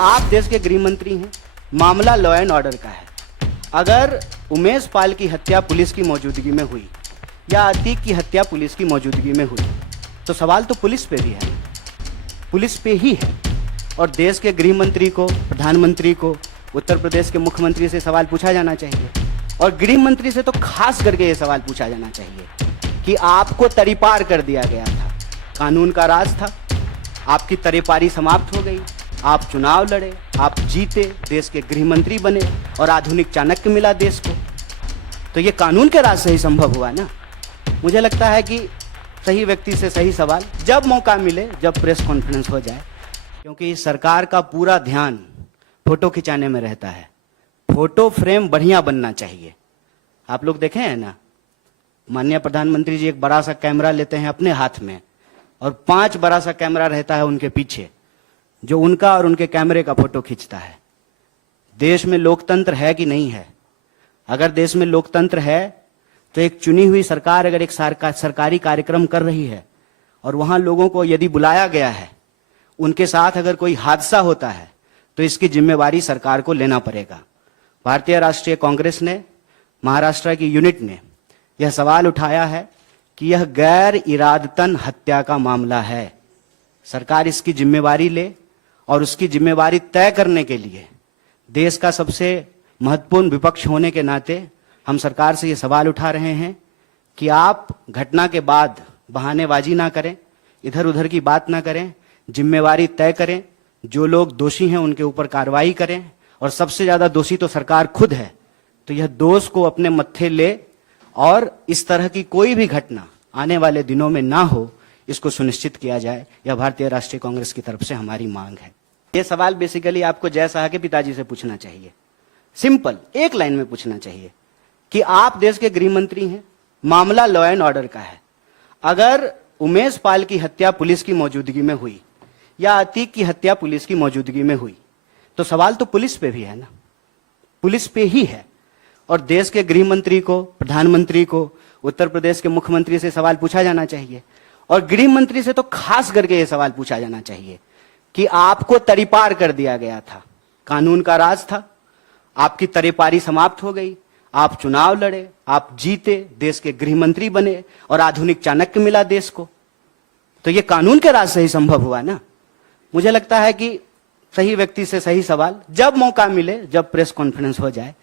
आप देश के गृह मंत्री हैं, मामला लॉ एंड ऑर्डर का है। अगर उमेश पाल की हत्या पुलिस की मौजूदगी में हुई या अतीक की हत्या पुलिस की मौजूदगी में हुई तो सवाल तो पुलिस पे भी है, पुलिस पे ही है। और देश के गृह मंत्री को, प्रधानमंत्री को, उत्तर प्रदेश के मुख्यमंत्री से सवाल पूछा जाना चाहिए। और गृह मंत्री से तो खास करके ये सवाल पूछा जाना चाहिए कि आपको तरीपार कर दिया गया था, कानून का राज था, आपकी तरीपारी समाप्त हो गई, आप चुनाव लड़े, आप जीते, देश के गृह मंत्री बने और आधुनिक चाणक्य मिला देश को। तो ये कानून के राज से ही संभव हुआ ना। मुझे लगता है कि सही व्यक्ति से सही सवाल जब मौका मिले, जब प्रेस कॉन्फ्रेंस हो जाए, क्योंकि सरकार का पूरा ध्यान फोटो खिंचाने में रहता है। फोटो फ्रेम बढ़िया बनना चाहिए। आप लोग देखे हैं ना, माननीय प्रधानमंत्री जी एक बड़ा सा कैमरा लेते हैं अपने हाथ में और 5 बड़ा सा कैमरा रहता है उनके पीछे, जो उनका और उनके कैमरे का फोटो खींचता है। देश में लोकतंत्र है कि नहीं है? अगर देश में लोकतंत्र है तो एक चुनी हुई सरकार अगर एक सरकारी कार्यक्रम कर रही है और वहां लोगों को यदि बुलाया गया है, उनके साथ अगर कोई हादसा होता है तो इसकी जिम्मेवारी सरकार को लेना पड़ेगा। भारतीय राष्ट्रीय कांग्रेस ने, महाराष्ट्र की यूनिट ने यह सवाल उठाया है कि यह गैर इरादतन हत्या का मामला है। सरकार इसकी जिम्मेवारी ले और उसकी जिम्मेवारी तय करने के लिए देश का सबसे महत्वपूर्ण विपक्ष होने के नाते हम सरकार से ये सवाल उठा रहे हैं कि आप घटना के बाद बहानेबाजी ना करें, इधर उधर की बात ना करें, जिम्मेवारी तय करें, जो लोग दोषी हैं उनके ऊपर कार्रवाई करें। और सबसे ज्यादा दोषी तो सरकार खुद है, तो यह दोष को अपने मत्थे ले और इस तरह की कोई भी घटना आने वाले दिनों में ना हो, इसको सुनिश्चित किया जाए। यह भारतीय राष्ट्रीय कांग्रेस की तरफ से हमारी मांग है। यह सवाल बेसिकली आपको जय शाह के पिताजी से पूछना चाहिए। सिंपल एक लाइन में पूछना चाहिए कि आप देश के गृह मंत्री हैं, मामला लॉ एंड ऑर्डर का है। अगर उमेश पाल की हत्या पुलिस की मौजूदगी में हुई या अतीक की हत्या पुलिस की मौजूदगी में हुई तो सवाल तो पुलिस पे भी है ना, पुलिस पे ही है। और देश के गृह मंत्री को, प्रधानमंत्री को, उत्तर प्रदेश के मुख्यमंत्री से सवाल पूछा जाना चाहिए। और गृह मंत्री से तो खास करके ये सवाल पूछा जाना चाहिए कि आपको तरीपार कर दिया गया था, कानून का राज था, आपकी तरीपारी समाप्त हो गई, आप चुनाव लड़े, आप जीते, देश के गृह मंत्री बने और आधुनिक चाणक्य मिला देश को। तो ये कानून के राज से ही संभव हुआ ना। मुझे लगता है कि सही व्यक्ति से सही सवाल जब मौका मिले, जब प्रेस कॉन्फ्रेंस हो जाए,